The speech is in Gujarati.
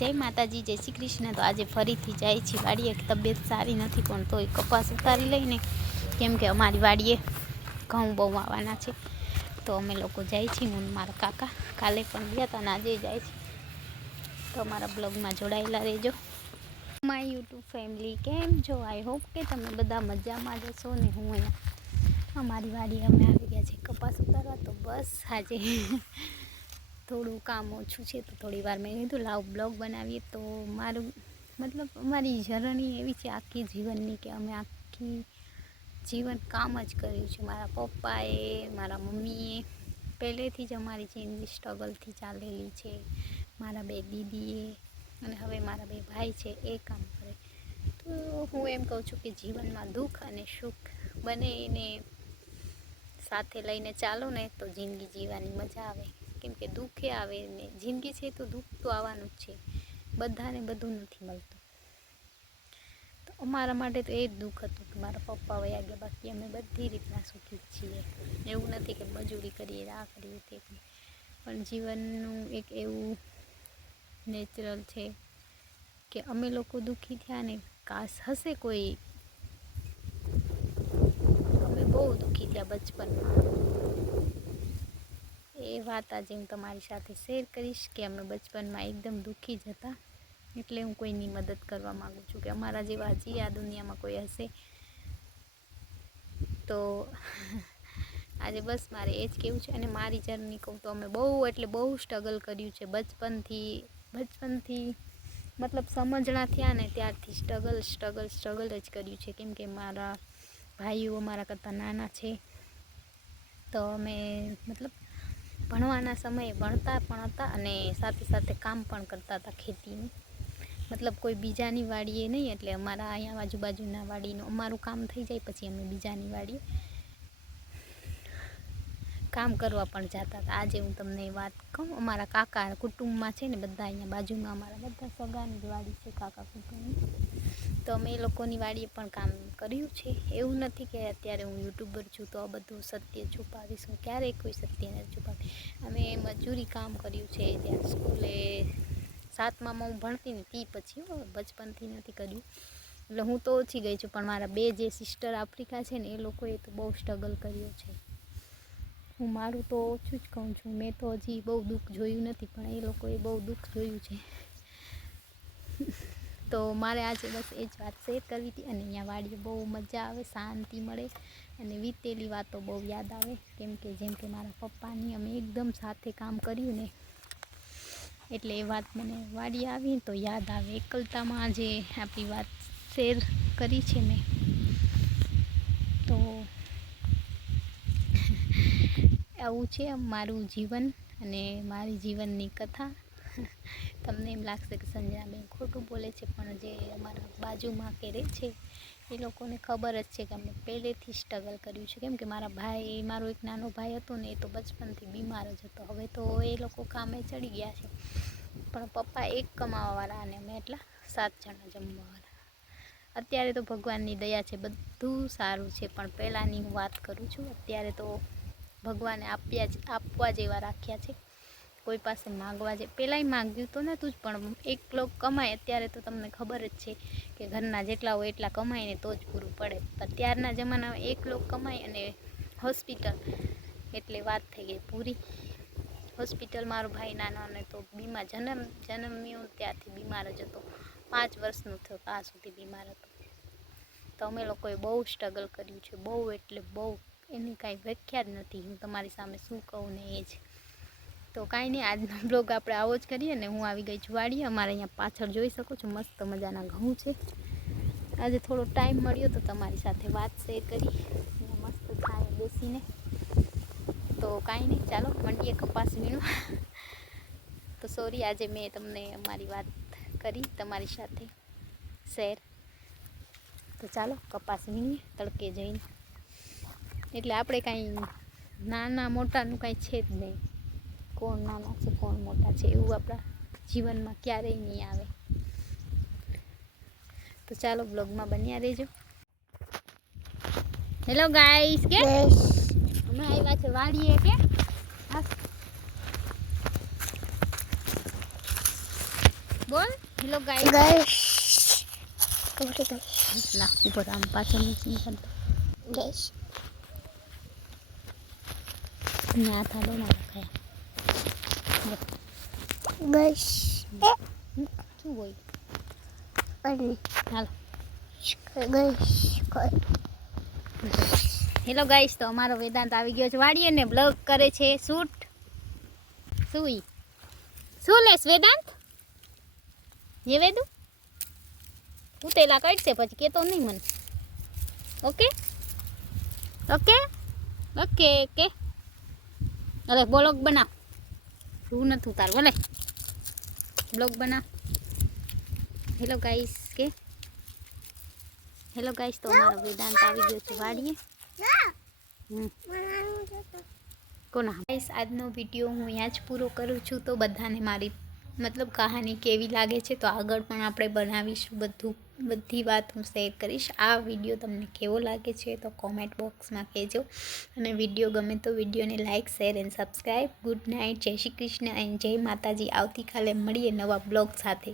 જय माताजी जय श्री कृष्ण। तो आज फरीथी जाए छी वाड़ीए। तबियत सारी नहीं पण तो कपास उतारी लईने केम के अमारी वाड़ीए घऊं बहु आवाना छे। तो अमे लोग जाए छी हूँ मारा काका काले पण गया था आज जाए छी। तो अमारा ब्लॉग में जोड़ायेला रहेजो। माय यूट्यूब फैमिली केम छो? आई होप के तमे बधा मजा में जशो ने। हूँ अहींया अमारी वाड़ी अमे आवी गया छे कपास उतारवा। तो बस आज थोड़ू काम ओछू है तो थोड़ी वार मैं कीधुं लाव ब्लॉग बनावीए। तो मारू मतलब अमारी जर्नी एवी छे आखी जीवननी के अमे आखी जीवन काम ज कर्युं छे। मारा पप्पाए मारा मम्मीए पहलेथी ज अमारी जिंदगी स्ट्रगल थी चालेली छे। मारा बे दीदीए अने हवे मारा बे भाई छे ए काम करे। तो हूँ एम कहूँ छूँ कि जीवन में दुख अने सुख बनेने साथे लईने चालो ने तो जिंदगी जीवानी मजा आवे। केम के दुखे आवे ने जिंदगी छे तो दुख तो आवानुं ज छे। बधाने बधुं नथी मळतुं। तो अमारा माटे तो ए ज दुख हतुं कि मारा पप्पा वया गया। बाकी अमे बधी रीतना सुखी छीए। एवुं नथी के मजूरी करीए आ करीए ते करीए पण जीवननुं एक एवुं नेचरल छे कि अमे लोको दुखी थया ने काश हसे कोई। अमे बहु दुखी थया बचपनमां। ए वात आज हूँ तमारी साथे शेर करीश कि अमे बचपन में एकदम दुखी ज हता। एटले हूँ कोईनी मदद करवा मांगू छूँ कि अमारा जेवा हजी आ दुनिया में कोई हशे तो आज बस मारे एज केवुं छे। अने मारी जर्नी कहूँ तो अमे बहु एटले बहु स्ट्रगल कर्युं छे बचपन थी मतलब समझणा थया ने त्यारथी स्ट्रगल स्ट्रगल स्ट्रगल ज कर्युं छे। केम के मारा भाईओ अमारा करता नाना छे। तो अमे मतलब भणवाना समय भणता पण हता अने साथे साथे काम पण करता हता खेतीनुं। मतलब कोई बीजानी वाड़ीए नहीं एटले अमारा अहींया आजूबाजूना वाड़ीनुं अमारुं काम थई जाय पछी अमे बीजानी वाड़ीए काम करवा पण जाता हता। आज हूँ तमने वात कहूँ अमारा काका कुटुंब में छे ने बधा अहींया बाजूमां अमारा बधा सगानी वाड़ी छे काका कुटुंब। तो अमे ए लोकोनी वाड़ीए पण काम कर्युं छे। एवुं नथी के अत्यारे हूँ यूट्यूबर छूँ तो आ बधुं सत्य छुपावीश। हूँ क्यारेय कोई सत्य नथी छुपावती। अमे मजूरी काम कर्युं छे त्यारे स्कूले 7मां में हूँ भणती ने ती पछी बचपन थी नथी कर्युं। એટલે હું તો ઓછી ગઈ છું પણ મારા બે જે સિસ્ટર આફ્રિકા છે ને એ લોકોએ તો બહુ સ્ટ્રગલ કર્યો છે। હું મારું તો ઓછું જ કહું છું। મેં તો હજી બહુ દુઃખ જોયું નથી પણ એ લોકોએ બહુ દુઃખ જોયું છે। તો મારે આજે બસ એ જ વાત શેર કરવી હતી। અને અહીંયા વાડીએ બહુ મજા આવે શાંતિ મળે અને વીતેલી વાતો બહુ યાદ આવે। કેમ કે જેમ કે મારા પપ્પાની અમે એકદમ સાથે કામ કર્યું ને એટલે એ વાત મને વાડી આવી તો યાદ આવે। એકલતામાં જે આપણી વાત શેર કરી છે મેં તો આવું છે મારું જીવન અને મારી જીવનની કથા। તમને એમ લાગશે કે સંજનાબેન ખોટું બોલે છે પણ જે અમારા બાજુમાં કે રહે છે એ લોકોને ખબર જ છે કે અમે પહેલેથી સ્ટ્રગલ કર્યું છે। કેમ કે મારા ભાઈ મારો એક નાનો ભાઈ હતો ને એ તો બચપનથી બીમાર જ હતો। હવે તો એ લોકો કામે ચડી ગયા છે પણ પપ્પા એક કમાવાવાળા અને અમે એટલા 7 જણા જમવાવાળા। અત્યારે તો ભગવાનની દયા છે બધું સારું છે પણ પહેલાંની હું વાત કરું છું। અત્યારે તો ભગવાને આપવા જેવા રાખ્યા છે। કોઈ પાસે માગવા જે પહેલાંય માગ્યું તો નહોતું જ પણ એક લોક કમાય અત્યારે તો તમને ખબર જ છે કે ઘરના જેટલા હોય એટલા કમાઈને તો જ પૂરું પડે। પણ ત્યારના જમાનામાં એક લોક કમાય અને હોસ્પિટલ એટલે વાત થઈ ગઈ પૂરી। હોસ્પિટલ મારો ભાઈ નાનો ને તો બીમાર જન્મ્યો ત્યારથી બીમાર જ હતો। 5 વર્ષનો થયો ત્યાં સુધી બીમાર હતો। તો અમે લોકોએ બહુ સ્ટ્રગલ કર્યું છે બહુ એટલે બહુ એની કાંઈ વ્યાખ્યા જ નથી। હું તમારી સામે શું કહું ને એ જ। તો કાંઈ નહીં આજનો બ્લોગ આપણે આવો જ કરીએ ને। હું આવી ગઈ છું વાડીએ। અમારે અહીંયા પાછળ જોઈ શકો છો મસ્ત મજાના ઘઉં છે। આજે થોડો ટાઈમ મળ્યો તો તમારી સાથે વાત શેર કરી મસ્ત છાંયે બેસીને। તો કાંઈ નહીં ચાલો મંડીએ કપાસ વીણવા। તો સોરી આજે મેં તમને અમારી વાત કરી તમારી સાથે શેર। તો ચાલો કપાસ વીણીએ તડકે જઈને। એટલે આપણે કાંઈ નાના મોટાનું કાંઈ છે જ નહીં। કોણ નાના છે કોણ મોટા છે એવું આપણા જીવનમાં ક્યારેય નહીં આવે। તો ચાલો બ્લોગમાં બન્યા રહેજો। હેલો ગાઈસ કે અમે આવ્યા છે વાડીએ કે બોલ હેલો ગાઈસ. ગાઈસ લા ઉપર આમ પાછળ નીકળ ગાઈસ ના થાડો ના ખાય ગાઈસ શું હોય અને હાલ. ગાઈસ હેલો ગાઈસ, તો અમારો વેદાંત આવી ગયો છે વાડીએ ને બ્લોગ કરે છે શૂટ. શું લેસ વેદાંત? હે વેદુ તું તેલા કાઢશે પછી કેતો નહીં મને. Okay okay okay okay. અરે બ્લોગ બનાવ. શું નથી તાર બોલે બ્લોગ બનાવ. હેલો ગાઈસ કે હેલો ગાઈસ, તો અમારો વેદાંત આવી ગયો છે વાડીએ. કોના ગાઈસ, આજનો વિડીયો હું અહીંયા જ પૂરો કરું છું. તો બધાને મારી મતલબ કહાની કેવી લાગે છે તો આગળ પણ આપણે બનાવીશું, બધી વાત હું શેર કરીશ. આ વિડીયો તમને કેવો લાગે છે તો કોમેન્ટ બોક્સમાં કહેજો, અને વિડીયો ગમે તો વિડીયોને like share and subscribe. Good night, જય શ્રી કૃષ્ણ એન્ડ જય માતાજી. આવતીકાલે મળીએ નવા બ્લોગ સાથે.